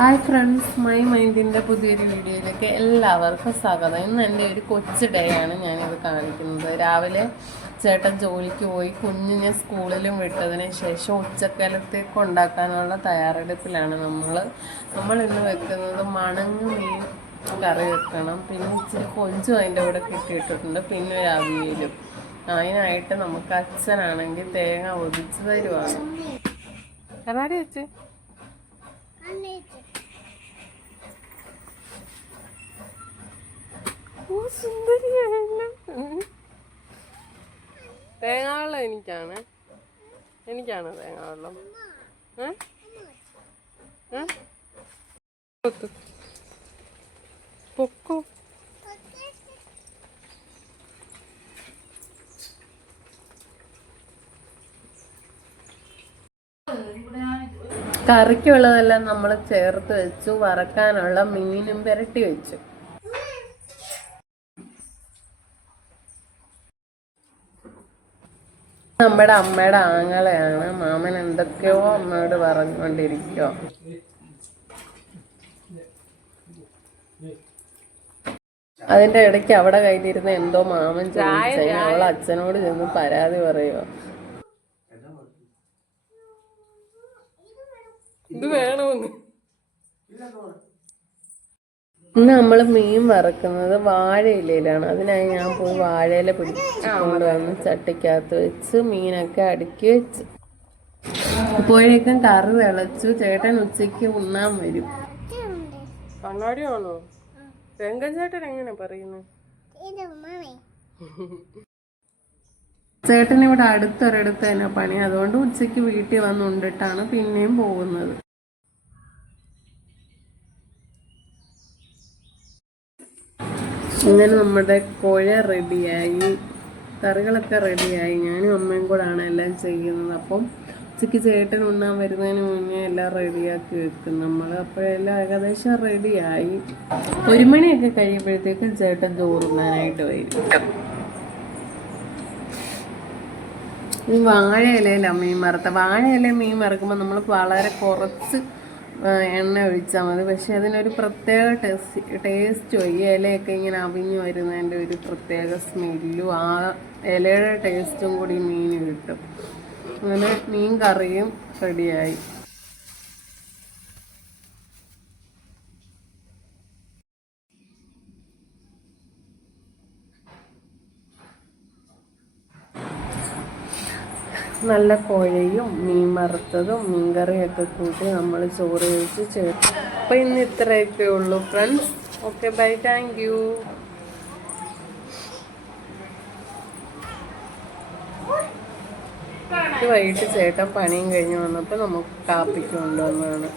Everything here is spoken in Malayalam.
ഹായ് ഫ്രണ്ട്സ്, മൈ മൈൻഡിൻ്റെ പുതിയൊരു വീഡിയോയിലേക്ക് എല്ലാവർക്കും സ്വാഗതം. ഇന്ന് എൻ്റെ ഒരു കൊച്ചു ഡേ ആണ് ഞാനിത് കാണിക്കുന്നത്. രാവിലെ ചേട്ടൻ ജോലിക്ക് പോയി കുഞ്ഞിനെ സ്കൂളിലും വിട്ടതിന് ശേഷം ഉച്ചക്കാലത്തേക്ക് ഉണ്ടാക്കാനുള്ള തയ്യാറെടുപ്പിലാണ് നമ്മൾ ഇന്ന് വെക്കുന്നത് മണങ്ങ് മീൻ കറി വെക്കണം. പിന്നെ ഇച്ചിരി കൊഞ്ചും അതിൻ്റെ കൂടെ കിട്ടിയിട്ടിട്ടുണ്ട്, പിന്നെ ഒരു അവിയലും. അതിനായിട്ട് നമുക്ക് അച്ഛനാണെങ്കിൽ തേങ്ങ ഒതിച്ച് തരുവാണ്. കണ്ണാടി വെച്ച് തേങ്ങാവെള്ളം എനിക്കാണ് തേങ്ങാവെള്ളം. പൊക്കോ കറിക്കുള്ളതെല്ലാം നമ്മൾ ചേർത്ത് വെച്ചു. വറക്കാനുള്ള മീനും പുരട്ടി വെച്ചു. നമ്മുടെ അമ്മയുടെ ആങ്ങളെയാണ്. മാമൻ എന്തൊക്കെയോ അമ്മയോട് പറഞ്ഞുകൊണ്ടിരിക്കോ. അതിന്റെ ഇടയ്ക്ക് അവിടെ കയ്യിലിരുന്ന് എന്തോ മാമൻ ചോദിച്ചു. അവൾ അച്ഛനോട് ചെന്ന് പരാതി പറയുമോ. ഇത് വേണമെന്ന്. ഇന്ന് നമ്മൾ മീൻ വറക്കുന്നത് വാഴയിലയിലാണ്. അതിനായി ഞാൻ പോയി വാഴയില പിടിച്ചുകൊണ്ട് വന്ന് ചട്ടിക്കകത്ത് വെച്ച് മീനൊക്കെ അടുക്കി വെച്ച്. അപ്പോഴേക്കും കറി തിളച്ചു. ചേട്ടൻ ഉച്ചയ്ക്ക് ഉണ്ണാൻ വരും. കണ്ണാടിയാണോ? രംഗൻ ചേട്ടൻ എങ്ങനെ പറയുന്നു? ചേട്ടൻ ഇവിടെ അടുത്തൊരിടത്ത് തന്നെ പണി. അതുകൊണ്ട് ഉച്ചയ്ക്ക് വീട്ടിൽ വന്നുണ്ടിട്ടാണ് പിന്നെയും പോകുന്നത്. ഇങ്ങനെ നമ്മുടെ കോഴ റെഡിയായി, കറികളൊക്കെ റെഡിയായി. ഞാനും അമ്മയും കൂടാണ് എല്ലാം ചെയ്യുന്നത്. അപ്പം ഉച്ചയ്ക്ക് ചേട്ടൻ ഉണ്ണാൻ വരുന്നതിന് മുന്നേ എല്ലാം റെഡിയാക്കി വെക്കും നമ്മൾ. അപ്പോഴെല്ലാം ഏകദേശം റെഡിയായി. 1 മണിയൊക്കെ കഴിയുമ്പോഴത്തേക്കും ചേട്ടൻ ചോറുണ്ണാനായിട്ട് വരും. ഈ വാഴയിലയിലാണ് മീൻ വറുത്ത. വാഴയില മീൻ വറുക്കുമ്പോൾ നമ്മൾ വളരെ കുറച്ച് എണ്ണ ഒഴിച്ചാൽ മതി. പക്ഷെ അതിനൊരു പ്രത്യേക ടേസ്റ്റും ഈ ഇലയൊക്കെ ഇങ്ങനെ അവിഞ്ഞു വരുന്നതിൻ്റെ ഒരു പ്രത്യേക സ്മെല്ലും ആ ഇലയുടെ ടേസ്റ്റും കൂടി മീൻ കിട്ടും. അങ്ങനെ മീൻ കറിയും റെഡിയായി. നല്ല കോഴയും മീൻ വറുത്തതും മീൻകറിയൊക്കെ കൂട്ടി നമ്മൾ ചോറ് കഴിച്ച് ചേർത്ത്. അപ്പം ഇന്ന് ഇത്രയൊക്കെ ഉള്ളൂ friends. Okay, bye, thank you. വൈകിട്ട് ചേട്ടൻ പണിയും കഴിഞ്ഞ് വന്നപ്പോൾ നമുക്ക് കാപ്പിക്ക് കൊണ്ടുവന്നതാണ്.